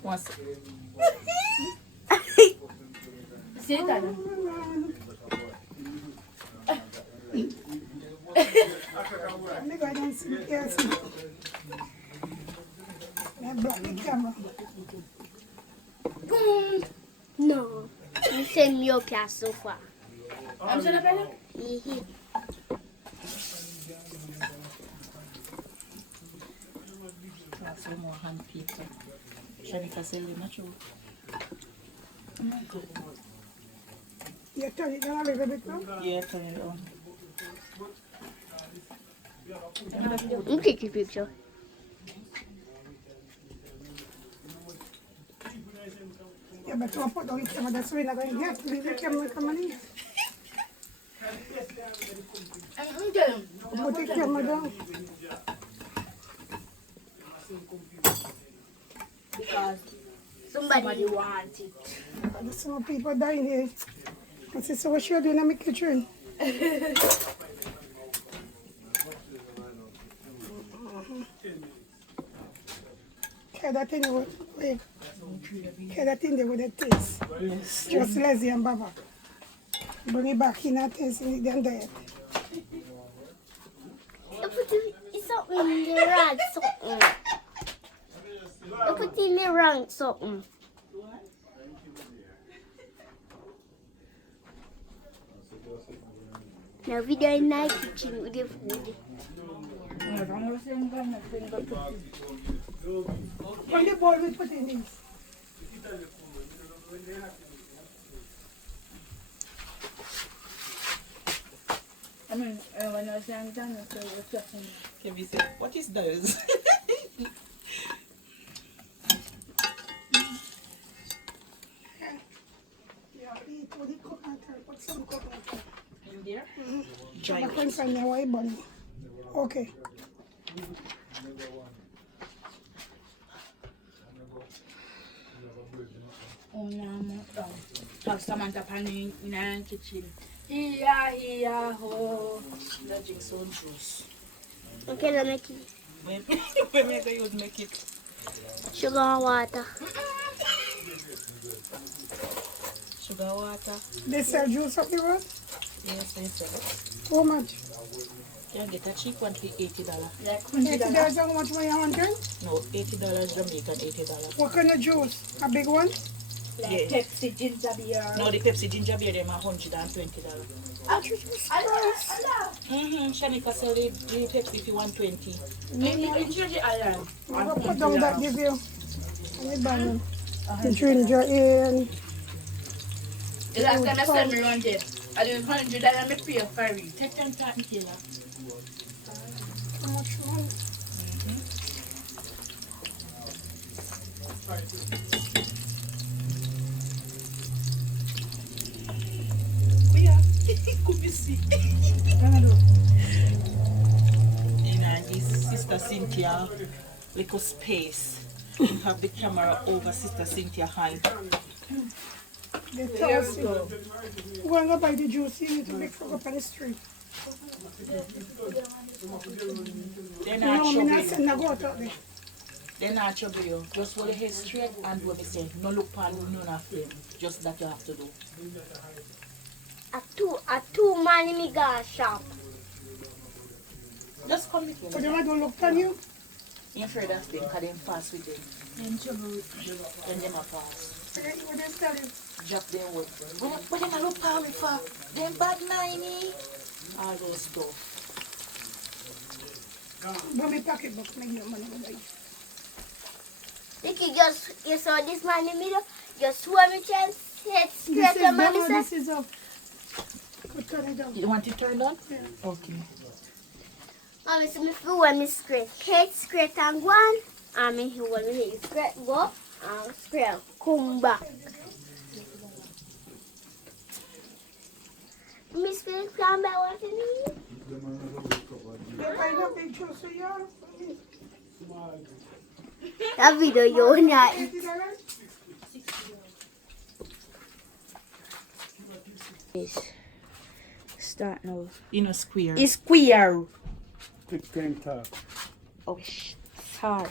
What's Sit down. Maybe I don't see it. Yes. I block the camera. No. You send me up here so far. I'm trying to find it. Mm-hmm. some more hand pizza? Shanika selling natural. You turn it down a little bit now? Yeah, turn it on. You take a picture. Yeah, but don't put down the camera. That's why you're not going to get. Leave the camera coming in. Put the camera down. Because Somebody wants it. There's some people dying here. I said, so what should I do in my kitchen? Okay, that thing there, wait. Okay, that thing there with the taste. Yes. Just lazy and baba. Bring it back in and taste in the diet. you put it something in the wrong something. You put in the wrong something. Now we are in the kitchen with the food. On the bowl we put in this. I mean, when I was young, I was just Can we say, what is those? Yeah, eat with the coconut oil. Put some coconut oil. In there? I can find the white bunny. Okay. have Samantha Panning in our kitchen. Yeah, ho. That drink some juice. Okay, let me make it. When make you make it? Sugar and water. Sugar water. They sell juice up the road? Yes, yes. How much? You can get a cheap one for $80. Like $80 how much money 100? No, $80 Jamaican, $80. What kind of juice? A big one? like Yeah. Pepsi, ginger beer. No, the Pepsi ginger beer, them are $120. Shanika sell the Pepsi for $120. Maybe ginger island. I'm going to put down that give you. Let me buy them. The ginger in. The last time I sent me around there, I did $100 me pay for it. Take them to Michaela. How much one? Yeah, could be see. You know, his sister Cynthia, little space. Have the camera over Sister Cynthia hand. They tell us. We're going to buy the juice. You need to make for up on the street. They're No, not I'm trouble not you. saying I go out there. They're not trouble you. Just hold your head straight and what they say. No look on none of them. Just that you have to do. A two man in me gas shop. Just come with But me. them don't look on you. You're afraid of them because them fast with them. Then them are fast. Okay, what they tell you? Drop them with. What them a look on me for? Them bad ninety. All those stuff. Bring me pocketbook. Make your money. Look, you saw this man in the middle. Just swam me chest, head This straight is to mommy down. said. This is up. Put turn it down. You want it turned on? Yeah. Okay. Mommy said me feel when me straight. Head straight and go on. And me he want me straight go and straight come back. Me straight come back what you mean? They find a big juice here. That video you not. $80? Start now. In a square. It's square. Take time talk. Oh, sorry.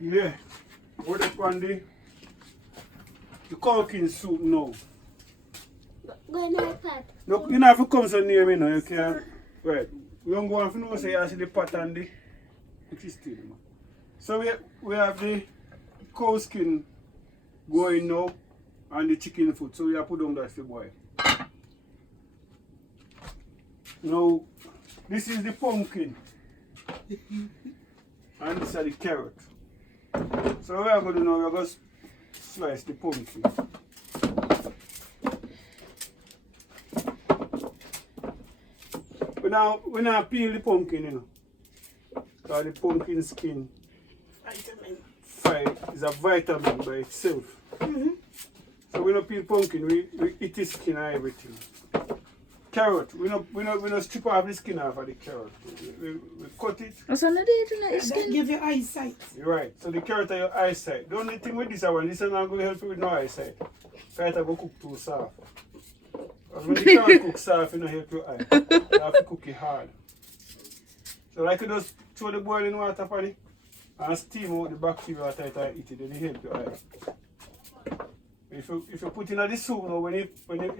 Yeah. What up, Andy? The cooking soup now. Go in my pot. No, you don't have to come so near me now. You can't. Right. We don't go on for no say you see the pot and the still, man. So we have the cow skin going now and the chicken foot. So we have put down that for boil. Now this is the pumpkin and this is the carrot. So what we are going to do now, we are going to slice the pumpkin. We now peel the pumpkin, you know. Because the pumpkin skin is a vitamin by itself. So we don't peel pumpkin, we eat the skin and everything. Carrot, we don't strip off the skin off of the carrot. We cut it. What's on the day tonight? That give you eyesight. Right. So the carrot are your eyesight. The only thing with this one, this is not going to help you with no eyesight. Carrot are going to cook too soft. When the carrot cook soft, it don't help your eye. You have to cook it hard. So like you just throw the boiling water on it and steam out the bacteria water and eat it, then it help your eye. If you put in the soup now, when in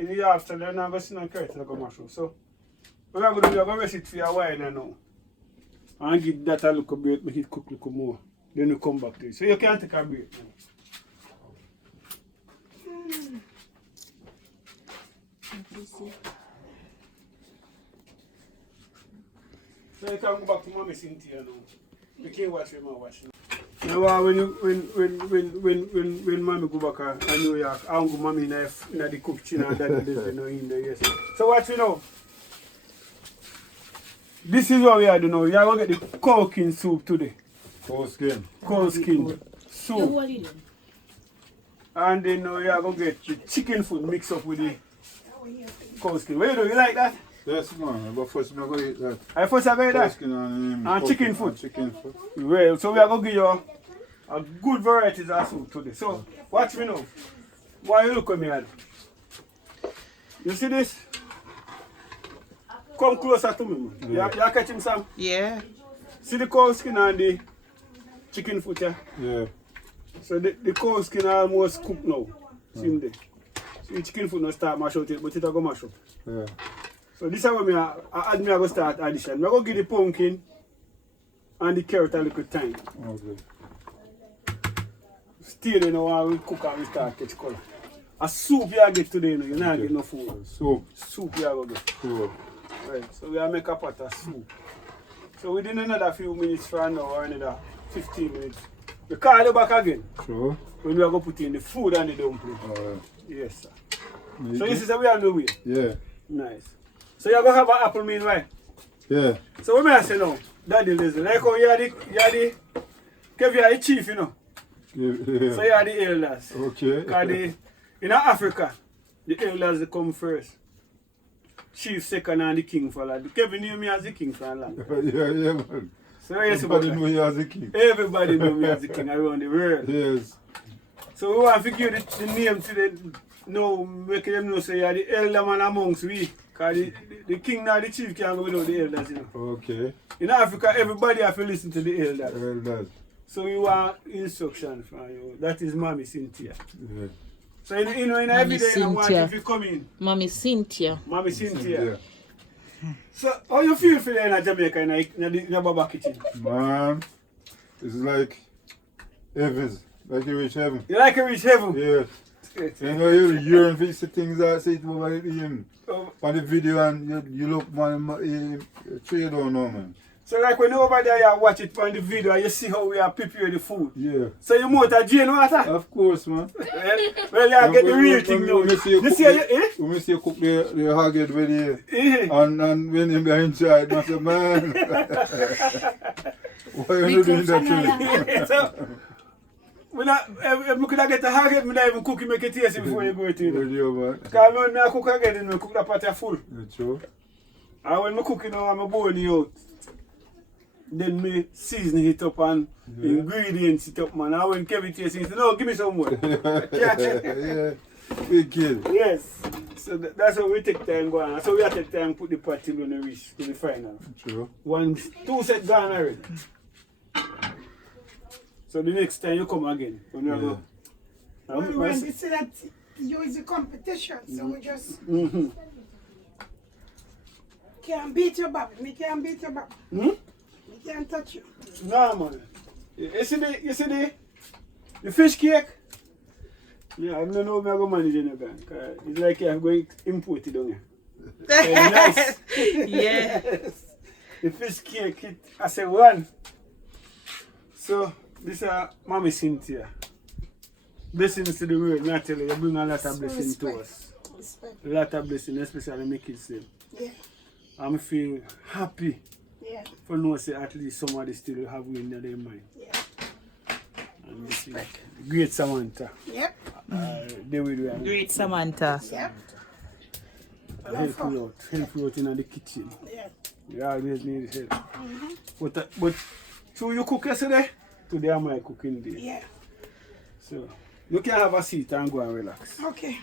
the afternoon, you're not going to see no carrot to go mash up. So what we're going to do, we're going to rest it for a while now. And give that a little break, make it cook a little more. Then we come back to it. So you can take a break now. So you can go back to Mommy Cynthia now. You can't watch him and watch now. You know when Mommy go back to New York, I don't go Mommy in the kitchen and that is in there, yes. So what we know? This is what we are doing now. We are going to get the cooking soup today. Cow skin. Cow skin soup. And then we are going to get the chicken food mixed up with the cow skin. What do you like that? Yes, man. But first, I'm going to eat that. I first have eat that? And chicken food. Chicken food. Well, so we are going to give you a good varieties of soup today. So, watch me now. Why you look at me? You see this? Come closer to me. Yeah. You catch him, Sam? Yeah. See the cow skin and the chicken foot, yeah? Yeah. So the cow skin almost cooked now. See him there. So the chicken foot not start mash out yet, but it will go mash up. Yeah. So this is where I go start addition. I'm going to give the pumpkin and the carrot a little time. Okay. Still, you know, while we cook and we start catch color. A soup you get today, you know, you're not getting no food. Soup you going to get. Sure. Right, so we are make a pot of soup. So within another few minutes from now or another 15 minutes, we call you back again. Sure. When we are going to put in the food and the dumpling. Alright. Yes, sir. So this is how we are on the way? Yeah. Nice. So you're going to have an apple meanwhile? Yeah. So what may I say now? Daddy Leslie, like how you are the chief, you know? Yeah. So you are the elders. Okay. Because in Africa, the elders they come first. Chief second and the king follow. Kevin knew me as the king for a long time. Yeah, man. So yes, everybody know you as a king. Everybody know me as the king around the world. Yes. So we want to give you the name to the now making them know say you are the elder man amongst we. Because the king now the chief can't go without the elders, you know. Okay. In Africa everybody have to listen to the elders. Elders. So you want instruction from you. That is Mommy Cynthia. Yeah. So in every day I want if you come in. Mommy Cynthia. Mommy Cynthia. So how you feel for in Jamaica in the Baba kitchen? Man, it's like heavens. Like you reach heaven. You like you reach heaven? Yeah. You know, you yearn for the things that say it over him. On the video and you look, man, you don't know, man. So like when you over there you watch it on the video and you see how we are preparing the food. Yeah. So you more to drain water? Of course, man. Well, you get the real thing now. You see when we see you cook the haggard with you, and when you are inside, I say, man, why are you doing that to me? So, if we could get the haggard, we don't even cook it, make it tasty before you go to it. Because when I cook again, I cook the pot full. That's true. And when I cook it now, I'm boiling out. Then me season it up and ingredients it up, man. And when Kevin tastes it, he said, no, give me some more. Yeah. Big kid. Yes. So that's how we take time go on. So we have to take time put the pot till when we reach to the final. True. 2 sets gone already. So the next time you come again, when you go. Well, when we see that you is a competition, so we just can't beat your back. Me can't beat your back. Me can't touch you. No, man. You see the fish cake? Yeah, I don't know how I'm going to manage it again. It's like I'm going to import it down here. Nice. Yes. The fish cake, I say one. So, this is Mommy Cynthia. Blessings to the world, Natalie. You bring a lot of blessings to us. Respect. A lot of blessings, especially my kids. Them. Yeah. I feel happy Yeah. for know say at least somebody still have we in their mind. Yeah. And this is great Samantha. Yep. They will do Great Samantha. Yep. help you out in the kitchen. Yeah. You always need help. But so you cook yesterday? Today I'm cooking day. Yeah. So you can have a seat and go and relax. Okay.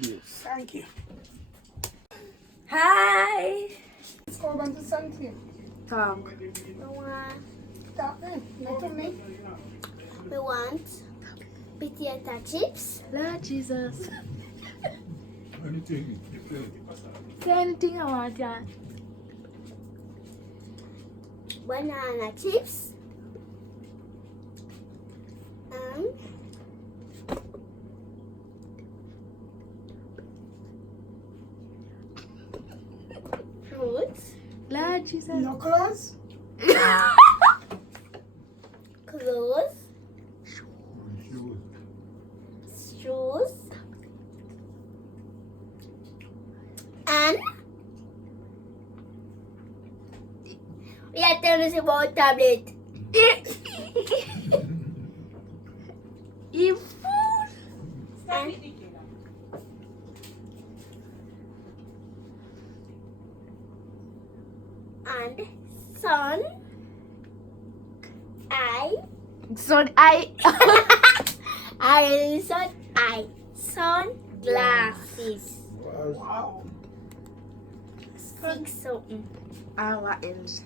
Yes. Thank you. Hi. Let's go back to something. Talk. Stop then. Not to me. We want potato chips, Lord Jesus. Anything. Say anything I want, yeah. banana chips, and fruits, Lord Jesus. No clothes? clothes, shoes, and we are telling us about tablet. You fool. And sun, So I sunglasses. Wow. 6 something. what else?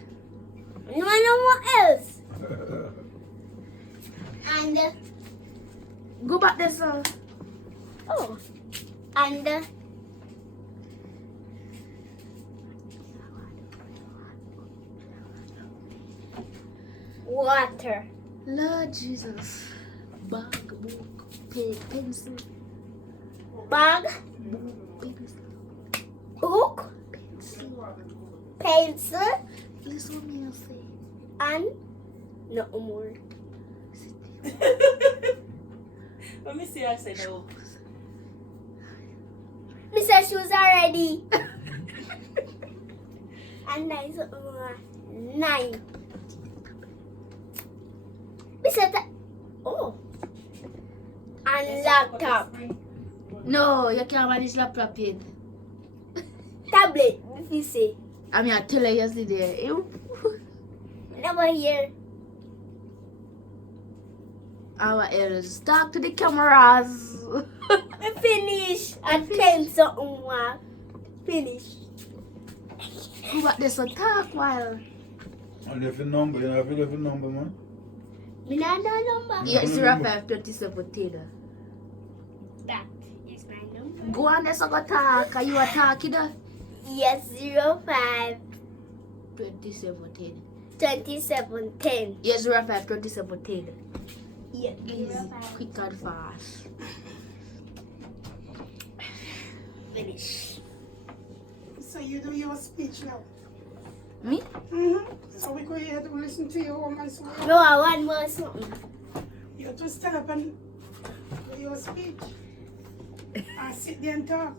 No, what else? And Go back there, sir. and water. Lord Jesus. Bag, book, pen, pencil, Bag, pencil, book, pencil, This one me say. and no more. Let me see. I say no. Mr. Shoes already. And 9 something more. 9. Mr. And laptop. No, you can't manage laptop yet. Tablet, if you say. I mean, I tell you yesterday. You. Never hear. Our else. Talk to the cameras. Finish. And 10 something more. Finish. Go back there, so talk while. And if a number, you have a number, man. Me not know number. Yeah, 0527 That is my number. Go on there, so go talk. Are you a talking there? Yes, 05 2710. 2710. Yes, 052710. Yes, Easy, 05. quick and fast. Finish. So you do your speech now. Me? So we go here to listen to your woman song. No, I want more something. You just stand up and do your speech. And sit there and talk.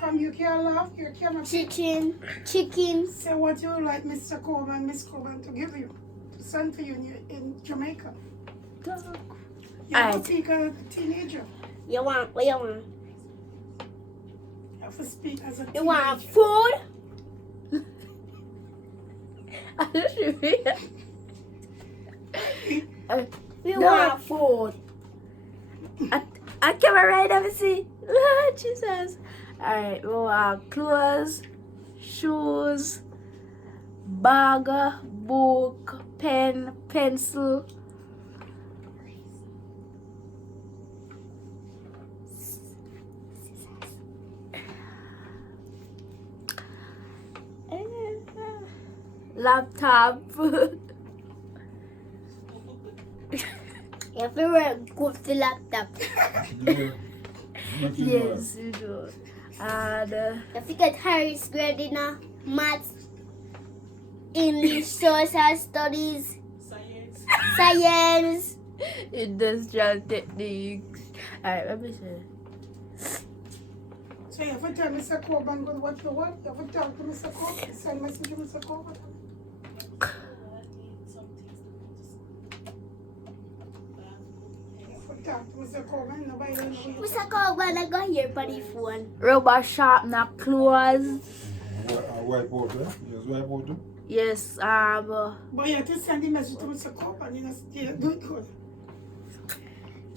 Come, you can't laugh. You can't Chicken. say what you like Mr. Coleman, Miss Coleman to give you. To send to you in Jamaica. Talk. You're Alright. to speak as a teenager. You want, what you want? You have to speak as a teenager. You want food? We No want food. I can't right let me see. Lord Jesus. Alright, we want clothes, shoes, bag, book, pen, pencil. Laptop. you have to wear good for laptop. Yeah. Nothing Yes, you do. And You have to get Harris grade in maths, English, social studies, science. industrial techniques. Alright, let me see. So you have to tell Mr. Coban what you want. You have to talk to Mr. Coban. Send message to Mr. Coban. You have to talk to Mr. Coban. Nobody don't know you. Mr. Coban, I go here for the phone. Rubber sharpener, clothes. Whiteboard, eh? Yes, whiteboard too. Yes, But you have to send the message to Mr. Coban. You know, still do it good.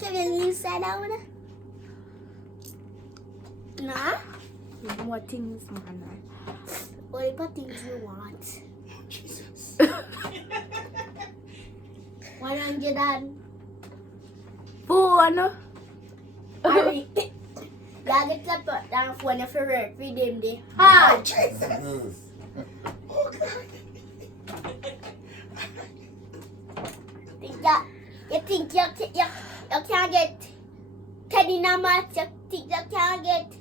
Can you leave side down? Nah? more things, man. Only for things you want. Jesus. 100 and... Phone. Harry. That get the put down phone if you work for them day. Ha! Jesus. Yes. Oh, God. You think you can't get 10 in a math, you think you can't get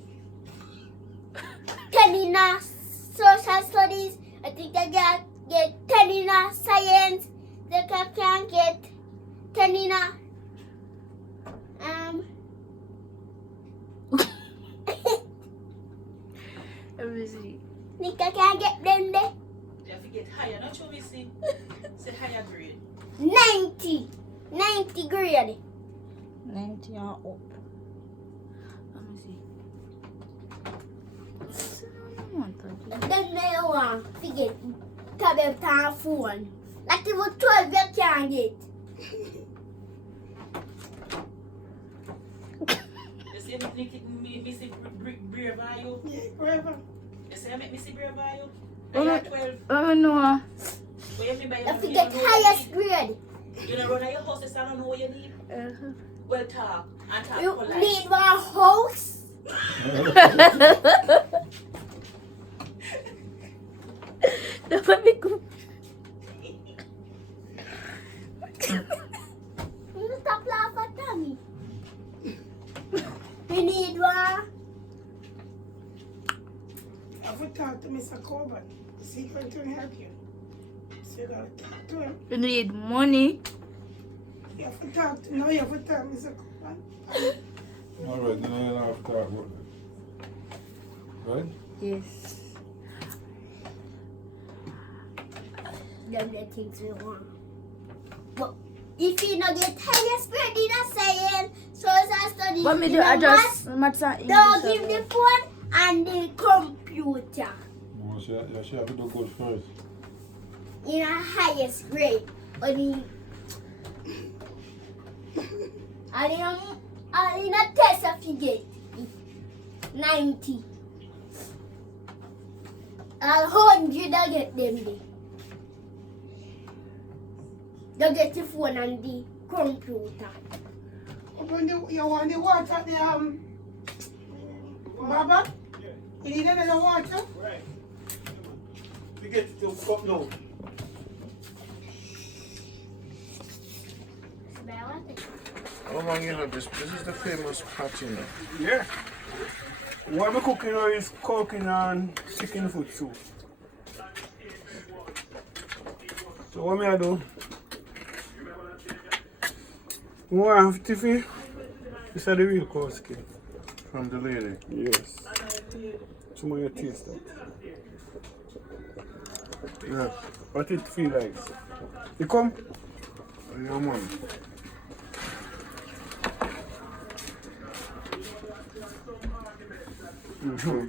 10 in a social studies, I think you can get 10 in a science, you can't get 10 in a Let me see. think you can't get them there. You have to get higher, not sure we see. Say higher grade. 90 grade. 90 and up. Let me see. Then they want to get tablet and phone. Like even 12 you can't get. You see me see brave are you? Yeah, wherever. You see I make me see brave are you? Oh, I 12. I know. What you mean by You have to you get don't know highest what grade. you need? You don't run out your house, so I don't know what you need. Well, talk and talk You polite. need one house. Let me go. You stop laughing at me. We need one. I have to talk to Mr. Coban. See if he can help you. So you got to talk to him. You need money. You have to talk to you have to talk to Mr. Coban. Alright, then I don't have to talk about that. Right? Yes. Them the things we want. But if you not get highest grade in a science, social studies, What me do? in a I just maths and don't English. give the phone and the computer No, she have to do good first. in a highest grade. And in a test if you get 90. 100 I get them there. They get the phone and the computer. When you want the water, Baba? You need another water? Right. We get it to cup now. How long you know this? This is the famous pot, you know. Yeah. What I'm cooking now is cooking on chicken foot soup. So what I do? One Tiffy. This is the real cow skin. From the lady. Yes. So you taste that. Yeah. What it feel like? You come? Yeah, man.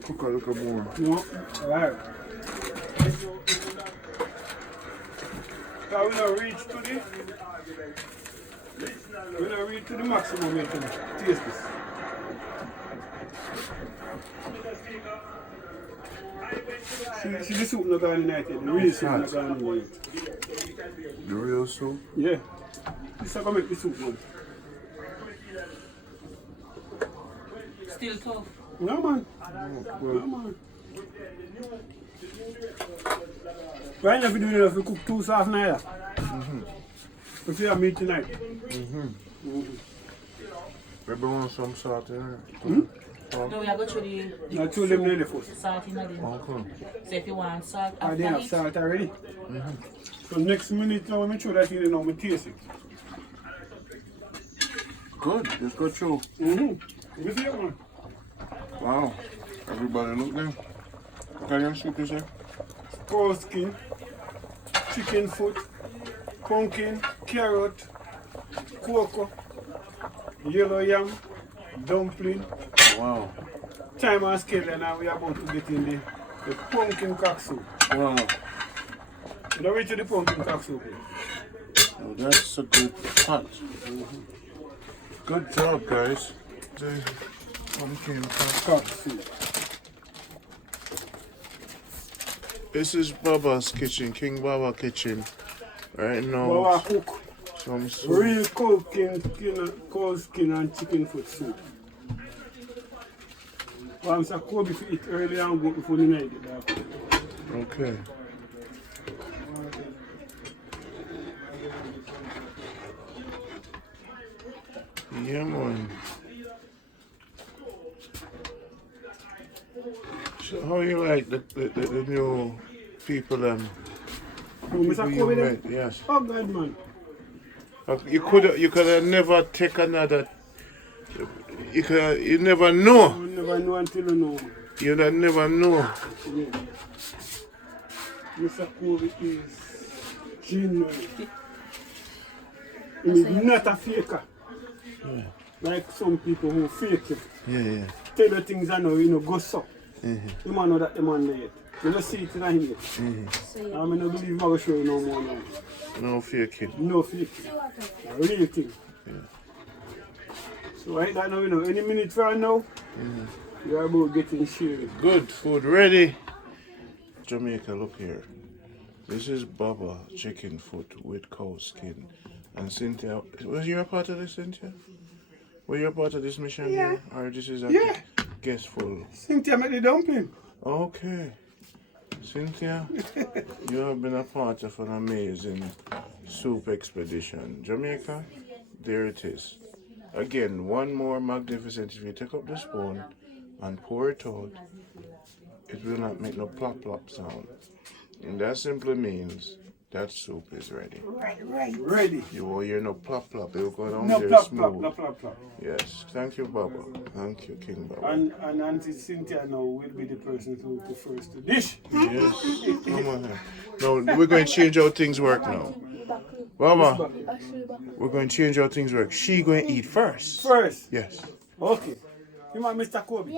Cook a little more. No. Alright. Because we don't reach to the maximum yet to taste this. See the soup not gone in yet. The real soup not gone in yet. The real soup? Yeah. This is how I make the soup one. Still tough. No man. Well, No man. Right now, if you do enough, we cook 2 sauce naira. We see our meat tonight. maybe want some salt in it. No, we are going to the Now, 2 of them nearly first. salt in there. Okay. So if you want salt I didn't have after it, salt already. So next minute now, make sure that you know me taste it. Good, it's good too. You see it, man? Wow. Everybody look there. What kind of soup is it? Cow skin, chicken foot, pumpkin, carrot, cocoa, yellow yam, dumpling, Wow. time and scale, and now we are about to get in the pumpkin cock soup. Wow. You know which is the pumpkin cock soup? Well, that's a good pot. Good job, guys. The pumpkin pot. Cock soup. This is Baba's kitchen, King Baba kitchen. Right now, Our cook some soup. real cow skin and chicken foot soup. I'm saying Kobe to eat early and go before the night. Okay. Yeah, man. So how you like the new people Mr. people you Kobe met? then? Yes. Oh God, man. You could have never take another. You never know. You never know until you know. You'd have never know. Yeah. Mr. Kobe is genuine. He's not a faker. Like some people who fake it. Yeah. Tell you things I know, go so. You man know that the man there yet. You don't see it in him yet. I mean, I believe I will show you no more now. No faking. No faking. A real thing. So right now, any minute from now, you're about getting shared. Good food ready. Jamaica, look here. This is Baba chicken foot with cow skin. And Cynthia, was you a part of this, Cynthia? Were you a part of this mission here? Or this is a guestful? Cynthia made the dumpling. Okay. Cynthia, you have been a part of an amazing soup expedition. Jamaica, there it is. Again, one more magnificent. If you take up the spoon and pour it out, it will not make no plop plop sound. And that simply means that soup is ready. Right. Ready. You will hear no plop plop. It will go down No there plop smooth. plop, no plop plop. Yes. Thank you, Baba. Thank you, King Baba. And Auntie Cynthia now will be the person who prefers to dish. Yes. Come on here. No, we're going to change how things work now. Baba, we're going to change how things work. She going to eat first. First. Yes. Okay. You want Mr. Kobe?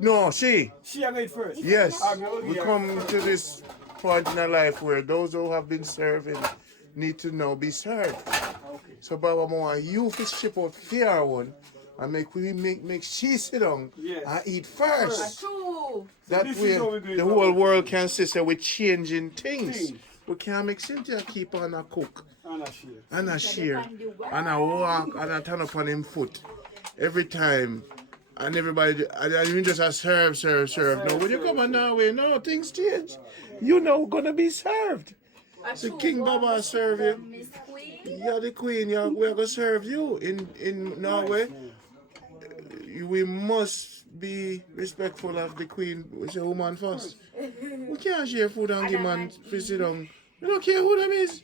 No, she. She are going first. Yes. Okay, We come to this point in our life where those who have been serving need to now be served. So Baba, I want you to ship out fair one and make she sit down and eat first. true. That This way is how we do it the now. whole world can see that we're changing things. We can't make Cynthia keep on a cook And a share. and a share and a walk and a turn up on him foot every time. And everybody, and you just a serve. No, when you come on now way, no, things change. You know, gonna be served. The King Baba serve you. You're the queen. We're gonna serve you in Norway. We must be respectful of the queen. It's a woman first. We can't share food and give man to sit down. We don't care who them is.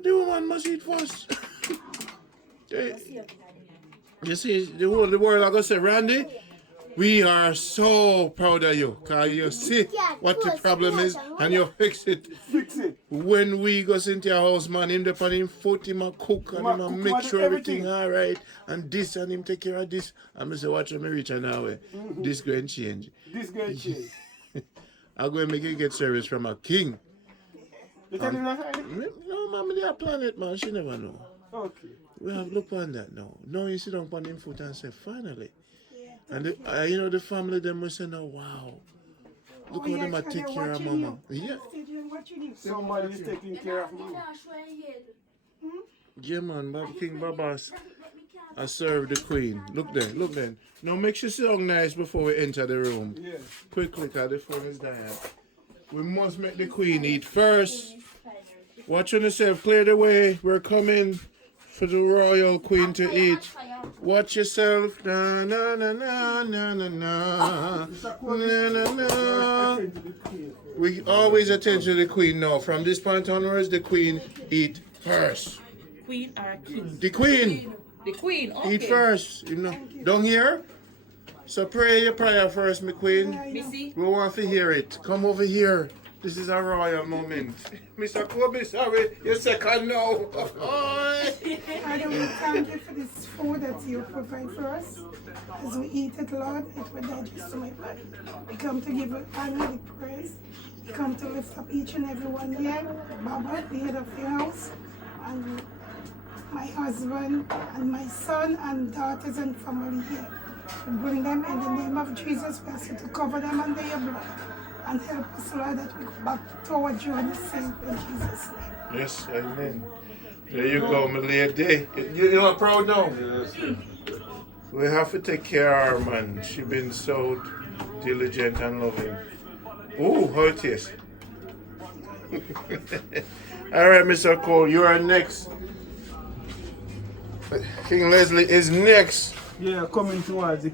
The woman must eat first. You see, the whole world are going to say, Randy, we are so proud of you. Because you see what the problem is and you fix it. When we go into your house, man, him up on him foot, him a cook and him a make sure everything all right. And this and him take care of this. And I say, watch me reach an hour. This going to change. This going to change. I'm going to make you get service from a king. You tell him that? No, mommy, they are planet, man. She never know. Okay. We have look on that now. Now you sit down on him foot and say, finally. Yeah. And you know the family them will say, now, wow. Look how them a take care of mama. Yeah. Somebody is taking care of mama. Yeah, man, King Babas. I serve the queen. Look there, look then. Now make sure she look nice before we enter the room. Yeah. Quickly, because the phone is dying. We must make the queen eat first. Watch on yourself, clear the way. We're coming for the royal queen to eat. Watch yourself. Na na na na na na na. Na na na. We always attend to the queen now. From this point onwards, the queen eat first. Queen or king? The queen. The queen, okay. Eat first, you know. Down here. So pray your prayer first, my queen. Missy? We want to hear it. Come over here. This is a royal moment. Mr. Kobe, sorry, you're second now. Father, we thank you for this food that you provide for us. As we eat it, Lord, it will digest to my body. We come to give you honor, the praise. We come to lift up each and every one here. Baba, the head of your house, and my husband, and my son, and daughters, and family here. We bring them in the name of Jesus. We ask you to cover them under your blood. And help us, Lord, that we go back to our journey safe in Jesus' name. Yes, amen. There you go, my lady. You are proud now? Yes. We have to take care of her, man. She's been so diligent and loving. Ooh, how it is. All right, Mr. Cole, you are next. King Leslie is next. Yeah, coming towards the